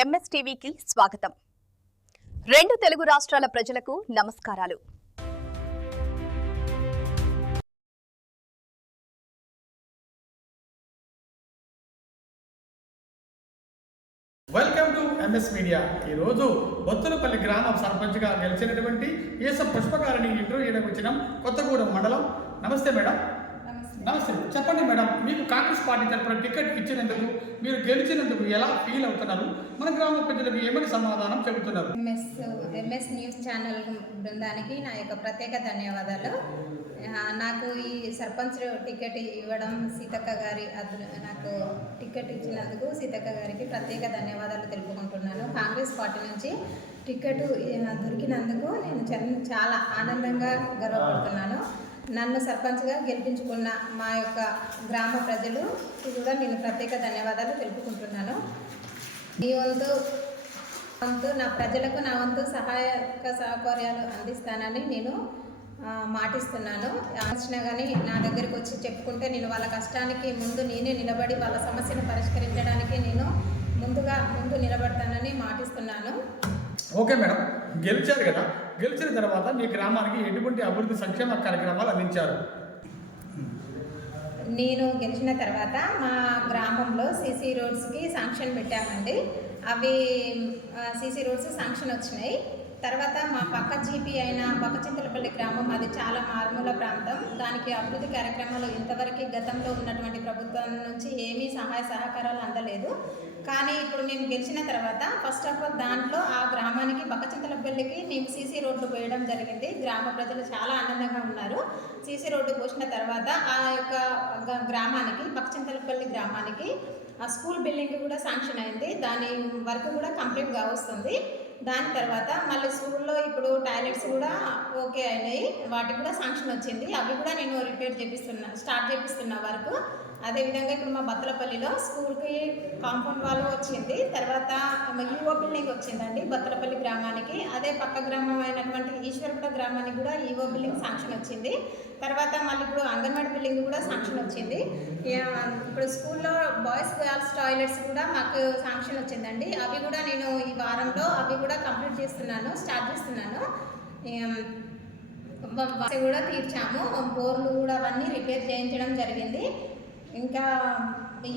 ఎంఎస్టీవీకి స్వాగతం. రెండు తెలుగు రాష్ట్రాల ప్రజలకు నమస్కారాలు. Welcome to MS media. ఈరోజు బొత్తులపల్లి గ్రామ సర్పంచ్గా గెలిచినటువంటి ఏస పుష్పకారిని ఇంటర్వ్యూ చేయడానికి వచ్చినాం, కొత్తగూడెం మండలం. నమస్తే మేడం. నమస్తే. చెప్పండి మేడం, మీకు కాంగ్రెస్ పార్టీ తరఫున టికెట్ ఇచ్చినందుకు, మీరు గెలిచినందుకు ఎలా ఫీల్ అవుతున్నారు? మన గ్రామ ప్రజలకు ఏమని సమాధానం చెబుతున్నారు? ఎంఎస్ న్యూస్ ఛానల్ బృందానికి నా యొక్క ప్రత్యేక ధన్యవాదాలు. నాకు ఈ సర్పంచ్ టికెట్ ఇవ్వడం సీతక్క గారి నాకు టికెట్ ఇచ్చినందుకు సీతక్క గారికి ప్రత్యేక ధన్యవాదాలు తెలుపుకుంటున్నాను. కాంగ్రెస్ పార్టీ నుంచి టికెట్ దొరికినందుకు నేను చాలా ఆనందంగా గర్వపడుతున్నాను. నన్ను సర్పంచ్గా గెలిపించుకున్న మా యొక్క గ్రామ ప్రజలు కూడా నేను ప్రత్యేక ధన్యవాదాలు తెలుపుకుంటున్నాను. మీ వంతు నా ప్రజలకు నా వంతు సహాయక సహకార్యాలు అందిస్తానని నేను మాటిస్తున్నాను. వచ్చినా కానీ నా దగ్గరికి వచ్చి చెప్పుకుంటే నేను వాళ్ళ కష్టానికి నేనే నిలబడి వాళ్ళ సమస్యను పరిష్కరించడానికి నేను ముందు నిలబడతానని మాటిస్తున్నాను. ఓకే మేడం, గెలిచారు కదా, గెలిచిన తర్వాత మీ గ్రామానికి ఎటువంటి అభివృద్ధి సంక్షేమ కార్యక్రమాలు అందించారు? నేను గెలిచిన తర్వాత మా గ్రామంలో సీసీ రోడ్స్కి శాంక్షన్ పెట్టామండి. అవి సీసీ రోడ్స్ శాంక్షన్ వచ్చినాయి. తర్వాత మా పక్క జీపీ అయిన బక్కచింతలపల్లి గ్రామం, అది చాలా మారుమూల ప్రాంతం. దానికి అభివృద్ధి కార్యక్రమాలు ఇంతవరకు గతంలో ఉన్నటువంటి ప్రభుత్వం నుంచి ఏమీ సహాయ సహకారాలు అందలేదు. కానీ ఇప్పుడు మేము గెలిచిన తర్వాత ఫస్ట్ ఆఫ్ ఆల్ దాంట్లో ఆ గ్రామానికి బక్కచింతలపల్లికి మేము సీసీ రోడ్లు పోయడం జరిగింది. గ్రామ ప్రజలు చాలా ఆనందంగా ఉన్నారు. సీసీ రోడ్డు పోసిన తర్వాత ఆ యొక్క గ్రామానికి బక్కచింతలపల్లి గ్రామానికి ఆ స్కూల్ బిల్డింగ్ కూడా శాంక్షన్ అయింది. దాని వర్క్ కూడా కంప్లీట్గా వస్తుంది. దాని తర్వాత మళ్ళీ స్కూల్లో ఇప్పుడు టాయిలెట్స్ కూడా ఓకే అయినాయి, వాటికి కూడా శాంక్షన్ వచ్చింది. అవి కూడా నేను స్టార్ట్ చేపిస్తున్నా వరకు. అదేవిధంగా ఇప్పుడు మా బత్తలపల్లిలో స్కూల్కి కాంపౌండ్ వాల్ వచ్చింది. తర్వాత ఈఓ బిల్డింగ్ వచ్చిందండి బత్తలపల్లి గ్రామానికి. అదే పక్క గ్రామం అయినటువంటి ఈశ్వరపుర గ్రామానికి కూడా ఈఓ బిల్డింగ్ శాంక్షన్ వచ్చింది. తర్వాత మళ్ళీ ఇప్పుడు అంగన్వాడీ బిల్డింగ్ కూడా శాంక్షన్ వచ్చింది. ఇప్పుడు స్కూల్లో బాయ్స్ గర్ల్స్ టాయిలెట్స్ కూడా మాకు శాంక్షన్ వచ్చిందండి. అవి కూడా నేను ఈ వారంలో అవి కూడా కంప్లీట్ స్టార్ట్ చేస్తున్నాను. కూడా తీర్చాము, బోర్లు కూడా అవన్నీ రిపేర్ చేయించడం జరిగింది. ఇంకా ఈ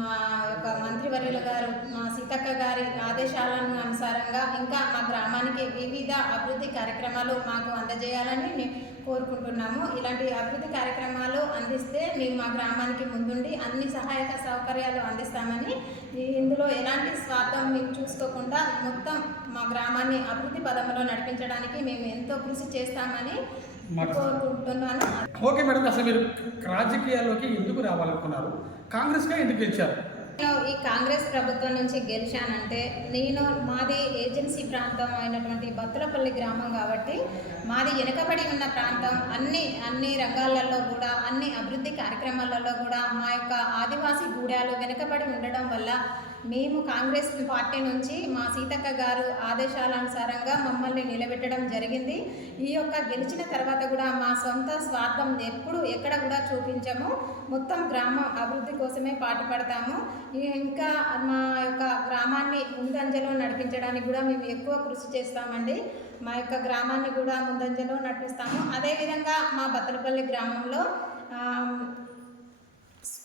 మా యొక్క మంత్రివర్యుల గారు, మా సీతక్క గారి ఆదేశాలను అనుసారంగా ఇంకా మా గ్రామానికి వివిధ అభివృద్ధి కార్యక్రమాలు మాకు అందజేయాలని కోరుకుంటున్నాము. ఇలాంటి అభివృద్ధి కార్యక్రమాలు అందిస్తే మేము మా గ్రామానికి ముందుండి అన్ని సహాయక సౌకర్యాలు అందిస్తామని, ఇందులో ఎలాంటి స్వార్థం మేము చూసుకోకుండా మొత్తం మా గ్రామాన్ని అభివృద్ధి పదంలో నడిపించడానికి మేము ఎంతో కృషి చేస్తామని కోరుకుంటున్నాను. ఓకే మేడం, అసలు మీరు రాజకీయాల్లోకి ఎందుకు రావాలనుకున్నారు? కాంగ్రెస్గా ఎందుకు గెలిచారు? ఈ కాంగ్రెస్ ప్రభుత్వం నుంచి గెలిచానంటే మాది ఏజెన్సీ ప్రాంతం అయినటువంటి బత్తలపల్లి గ్రామం కాబట్టి మాది వెనుకబడి ఉన్న ప్రాంతం. అన్ని రంగాలలో కూడా, అన్ని అభివృద్ధి కార్యక్రమాలలో కూడా మా యొక్క ఆదివాసీ గూడాలు వెనుకబడి ఉండడం వల్ల మేము కాంగ్రెస్ పార్టీ నుంచి మా సీతక్క గారు ఆదేశాలనుసారంగా మమ్మల్ని నిలబెట్టడం జరిగింది. ఈ యొక్క గెలిచిన తర్వాత కూడా మా సొంత స్వార్థం ఎక్కడ కూడా చూపించము. మొత్తం గ్రామం అభివృద్ధి కోసమే పాటుపడతాము. ఇంకా మా యొక్క గ్రామాన్ని ముందంజలో నడిపించడానికి కూడా మేము ఎక్కువ కృషి చేస్తామండి. మా యొక్క గ్రామాన్ని కూడా ముందంజలో నడిపిస్తాము. అదేవిధంగా మా బత్తలపల్లి గ్రామంలో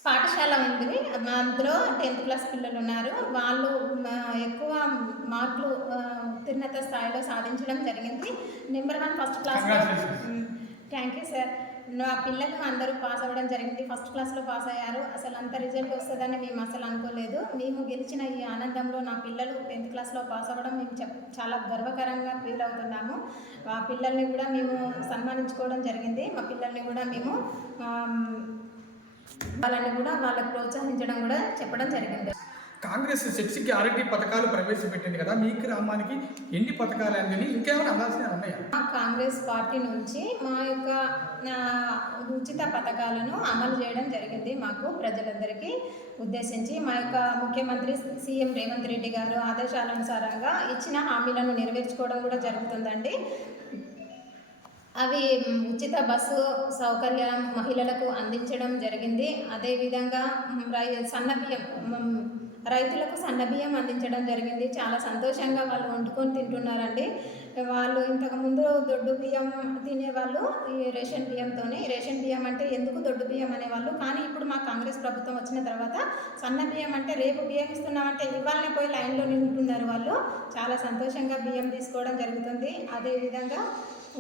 పాఠశాల ఉంది. అందులో 10th క్లాస్ పిల్లలు ఉన్నారు. వాళ్ళు ఎక్కువ మార్కులు ఉత్తీర్ణత స్థాయిలో సాధించడం జరిగింది. Number 1 first class. Thank you sir. నా పిల్లలు అందరూ పాస్ అవ్వడం జరిగింది. ఫస్ట్ క్లాస్లో పాస్ అయ్యారు. అసలు అంత రిజల్ట్ వస్తుందని మేము అసలు అనుకోలేదు. మేము గెలిచిన ఈ ఆనందంలో నా పిల్లలు 10th క్లాస్లో పాస్ అవ్వడం మేము చాలా గర్వకరంగా ఫీల్ అవుతున్నాము. ఆ పిల్లల్ని కూడా మేము సన్మానించుకోవడం జరిగింది. మా పిల్లల్ని కూడా మేము వాళ్ళకు ప్రోత్సహించడం కూడా చెప్పడం జరిగింది. కాంగ్రెస్ సెక్యూరిటీ పథకాలు ప్రవేశపెట్టింది కదా, మీ గ్రామానికి ఎన్ని పథకాలు అందిని, ఇంకేమైనా అందాల్సినవి ఉన్నాయా? కాంగ్రెస్ పార్టీ నుంచి మా యొక్క ఉచిత పథకాలను అమలు చేయడం జరిగింది. మాకు ప్రజలందరికీ ఉద్దేశించి మా యొక్క ముఖ్యమంత్రి సీఎం రేవంత్ రెడ్డి గారు ఆదేశాలనుసారంగా ఇచ్చిన హామీలను నెరవేర్చుకోవడం కూడా జరుగుతుందండి. అవి ఉచిత బస్సు సౌకర్యం మహిళలకు అందించడం జరిగింది. అదేవిధంగా సన్నబియ్యం రైతులకు సన్నబియ్యం అందించడం జరిగింది. చాలా సంతోషంగా వాళ్ళు వండుకొని తింటున్నారండి. వాళ్ళు ఇంతకుముందు దొడ్డు బియ్యం తినేవాళ్ళు ఈ రేషన్ బియ్యంతోనే. రేషన్ బియ్యం అంటే ఎందుకు దొడ్డు బియ్యం అనేవాళ్ళు. కానీ ఇప్పుడు మా కాంగ్రెస్ ప్రభుత్వం వచ్చిన తర్వాత సన్న బియ్యం అంటే రేపు బియ్యం ఇస్తున్నామంటే ఇవాళనే పోయి లైన్లో నింటున్నారు వాళ్ళు. చాలా సంతోషంగా బియ్యం తీసుకోవడం జరుగుతుంది. అదేవిధంగా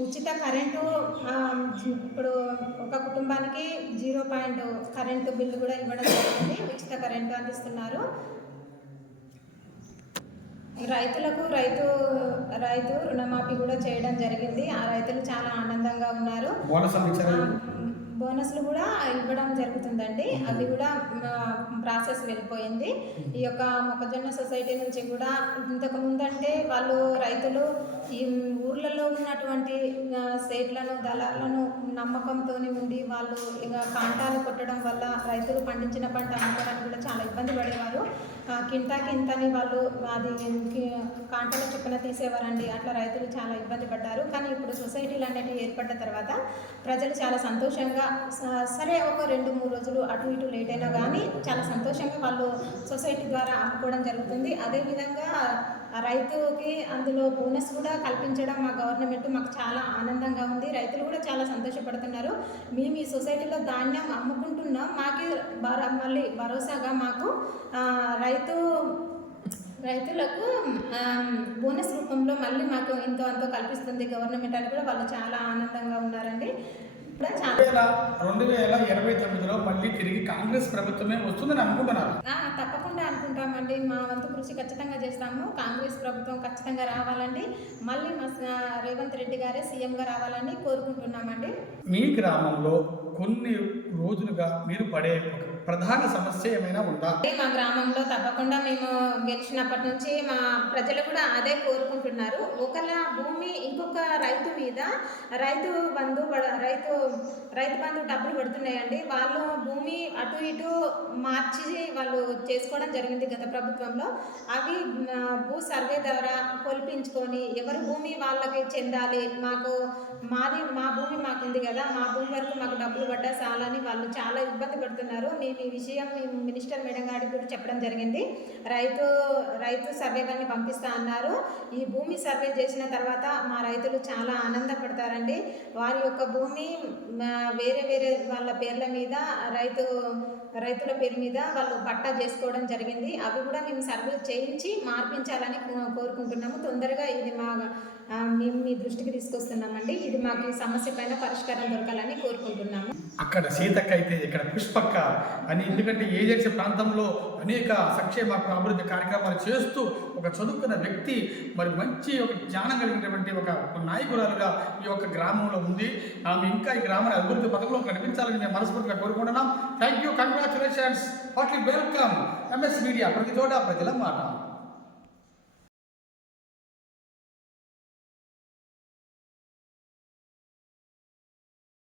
ఉచిత కరెంటు ఇప్పుడు ఒక కుటుంబానికి 0 కరెంటు బిల్లు కూడా ఇవ్వడం జరుగుతుంది. ఉచిత కరెంటు అందిస్తున్నారు. రైతులకు రైతు రుణమాఫీ కూడా చేయడం జరిగింది. ఆ రైతులు చాలా ఆనందంగా ఉన్నారు. బోనస్లు కూడా ఇవ్వడం జరుగుతుందండి. అది కూడా ప్రాసెస్ వెళ్ళిపోయింది. ఈ యొక్క మొక్కజొన్న సొసైటీ నుంచి కూడా ఇంతకు ముందంటే వాళ్ళు రైతులు ఈ ఊర్లలో ఉన్నటువంటి సేట్లను దళాలను నమ్మకంతో ఉండి వాళ్ళు ఇక కాంటాలు కొట్టడం వల్ల రైతులు పండించిన పంట అమ్ముకోవడానికి కూడా చాలా ఇబ్బంది పడేవారు. కింటాకి ఇంతని వాళ్ళు అది కాంటాల చొప్పున తీసేవారండి. అట్లా రైతులు చాలా ఇబ్బంది పడ్డారు. కానీ ఇప్పుడు సొసైటీలు అనేటివి ఏర్పడ్డ తర్వాత ప్రజలు చాలా సంతోషంగా సరే ఒక 2-3 రోజులు అటు ఇటు లేట్ అయినా కానీ చాలా సంతోషంగా వాళ్ళు సొసైటీ ద్వారా అమ్ముకోవడం జరుగుతుంది. అదేవిధంగా రైతుకి అందులో బోనస్ కూడా కల్పించడం మా గవర్నమెంట్ మాకు చాలా ఆనందంగా ఉంది. రైతులు కూడా చాలా సంతోషపడుతున్నారు. మేము ఈ సొసైటీలో ధాన్యం అమ్ముకుంటున్నాం, మాకు మళ్ళీ భరోసాగా మాకు రైతులకు బోనస్ రూపంలో మళ్ళీ మాకు ఎంతో అంతో కల్పిస్తుంది గవర్నమెంట్ అని కూడా వాళ్ళు చాలా ఆనందంగా ఉన్నారండి. 2029లో మళ్ళీ తిరిగి కాంగ్రెస్ ప్రభుత్వమే వస్తుందని అనుకుంటున్నారు. తప్పకుండా అనుకుంటామండి. మా వంతు కృషి ఖచ్చితంగా చేస్తాము. కాంగ్రెస్ ప్రభుత్వం ఖచ్చితంగా రావాలండి. మళ్ళీ మా రేవంత్ రెడ్డి గారే సీఎంగా రావాలని కోరుకుంటున్నామండి. మీ గ్రామంలో కొన్ని రోజులుగా మీరు పడే ప్రధాన సమస్య ఏమైనా ఉందా? మా గ్రామంలో తప్పకుండా మేము గెలిచినప్పటి నుంచి మా ప్రజలు కూడా అదే కోరుకుంటున్నారు. ఒకళ్ళ భూమి ఇంకొక రైతు మీద రైతు బంధు డబ్బులు పడుతున్నాయండి. వాళ్ళు భూమి అటు ఇటు మార్చి వాళ్ళు చేసుకోవడం జరిగింది గత ప్రభుత్వంలో. అవి భూ సర్వే ద్వారా కొలిపించుకొని ఎవరి భూమి వాళ్ళకి చెందాలి, మా భూమి మాకుంది కదా, మా భూమి వరకు మాకు డబ్బులు పడ్డా చాలని వాళ్ళు చాలా ఇబ్బంది పడుతున్నారు. మేము ఈ విషయం మేము మినిస్టర్ మేడం గారికి కూడా చెప్పడం జరిగింది. రైతు సర్వేని పంపిస్తా అన్నారు. ఈ భూమి సర్వే చేసిన తర్వాత మా రైతులు చాలా ఆనందపడతారండి. వారి యొక్క భూమి వేరే వాళ్ళ పేర్ల మీద రైతుల పేరు మీద వాళ్ళు పట్టా చేసుకోవడం జరిగింది. అవి కూడా మేము సర్వే చేయించి మార్పించాలని కోరుకుంటున్నాము. తొందరగా ఇది మేము మీ దృష్టికి తీసుకొస్తున్నామండి. ఇది మాకు ఈ సమస్య పైన పరిష్కారం దొరకాలని కోరుకుంటున్నాము. అక్కడ సీతక్క అయితే ఇక్కడ పుష్పక్క అని, ఎందుకంటే ఏజెన్సీ ప్రాంతంలో అనేక సంక్షేమ అభివృద్ధి కార్యక్రమాలు చేస్తూ ఒక చదువుకున్న వ్యక్తి, మరి మంచి ఒక జ్ఞానం కలిగినటువంటి ఒక నాయకురాలుగా ఈ యొక్క గ్రామంలో ఉంది. ఆమె ఇంకా ఈ గ్రామాన్ని అభివృద్ధి పథకంలో కనిపించాలని మేము మనస్ఫూర్తిగా కోరుకుంటున్నాం. Thank you, congratulations, heartily welcome MS మీడియా, ప్రతి చోట ప్రజల మాట.